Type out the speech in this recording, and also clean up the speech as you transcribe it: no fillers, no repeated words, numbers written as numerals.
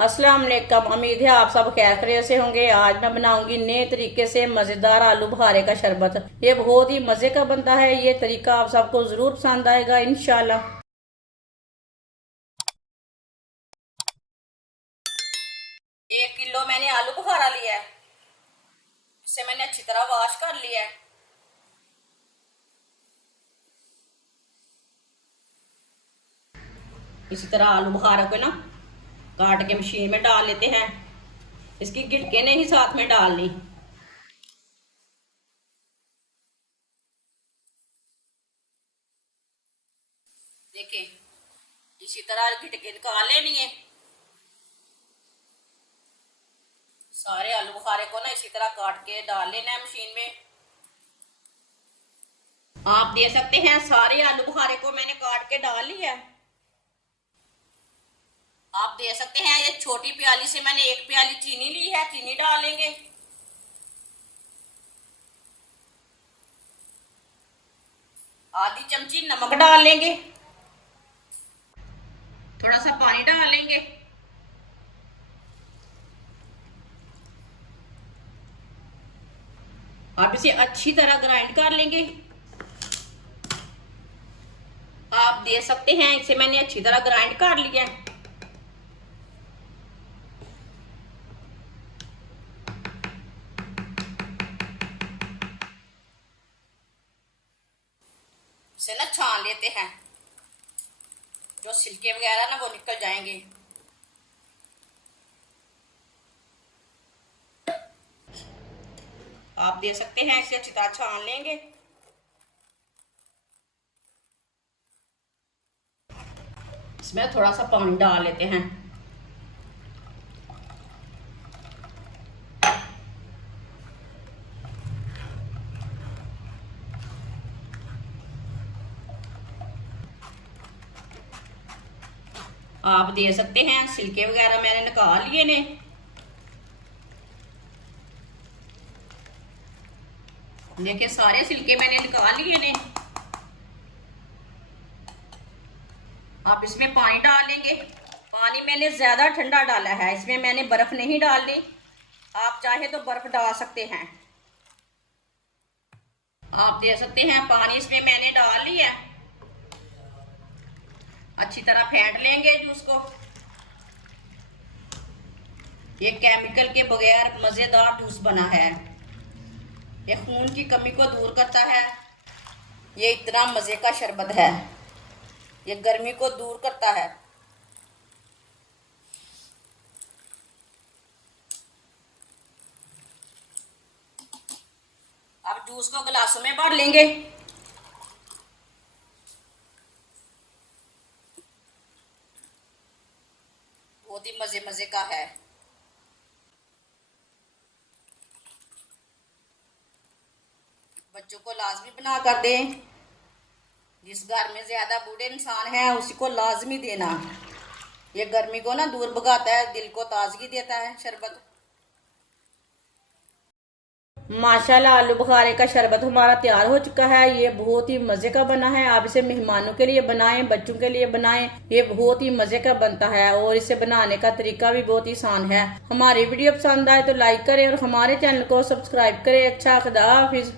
अस्सलाम वालेकुम। उम्मीद है आप सब खैर खैरियत से होंगे। आज मैं बनाऊंगी नए तरीके से मज़ेदार आलू बुखारे का शरबत। ये बहुत ही मज़े का बनता है। ये तरीका आप सबको ज़रूर पसंद आएगा इंशाल्लाह। 1 किलो मैंने आलू बुखारा लिया है। इसे मैंने अच्छी तरह वॉश कर लिया है। इसी तरह आलू बुखारा को ना काट के मशीन में डाल लेते हैं। इसकी गिटके ने ही साथ में डालनी। देखिए इसी तरह गिटके निकाल लेनी है। सारे आलू बुखारे को ना इसी तरह काट के डाल लेना है मशीन में। आप दे सकते हैं सारे आलू बुखारे को मैंने काट के डाल लिया है। आप दे सकते हैं ये छोटी प्याली से मैंने 1 प्याली चीनी ली है, चीनी डालेंगे। आधी चमची नमक डाल लेंगे। थोड़ा सा पानी डाल लेंगे। अब इसे अच्छी तरह ग्राइंड कर लेंगे। आप दे सकते हैं इसे मैंने अच्छी तरह ग्राइंड कर लिया है। इसे ना छान लेते हैं, जो छिलके वगैरह ना वो निकल जाएंगे। आप दे सकते हैं इसे अच्छी तरह छान लेंगे। इसमें थोड़ा सा पानी डाल लेते हैं। आप दे सकते हैं छिलके वगैरह मैंने निकाल लिए ने। देखिए सारे छिलके मैंने निकाल लिए ने। आप इसमें पानी डाल लेंगे। पानी मैंने ज्यादा ठंडा डाला है, इसमें मैंने बर्फ नहीं डालनी। आप चाहे तो बर्फ डाल सकते हैं। आप दे सकते हैं पानी इसमें मैंने डाल लिया। अच्छी तरह फेंट लेंगे जूस को। ये केमिकल के बगैर मजेदार जूस बना है। ये खून की कमी को दूर करता है। ये इतना मजे का शरबत है। ये गर्मी को दूर करता है। अब जूस को गिलासों में भर लेंगे। बहुत ही मजे मजे का है। बच्चों को लाजमी बना कर दें। जिस घर में ज्यादा बूढ़े इंसान हैं उसी को लाजमी देना। ये गर्मी को ना दूर भगाता है, दिल को ताजगी देता है शरबत। माशाल्लाह आलू बुखारे का शरबत हमारा तैयार हो चुका है। ये बहुत ही मजे का बना है। आप इसे मेहमानों के लिए बनाएं, बच्चों के लिए बनाएं। ये बहुत ही मजे का बनता है और इसे बनाने का तरीका भी बहुत ही आसान है। हमारी वीडियो पसंद आए तो लाइक करें और हमारे चैनल को सब्सक्राइब करें। अच्छा, खुदा हाफिज।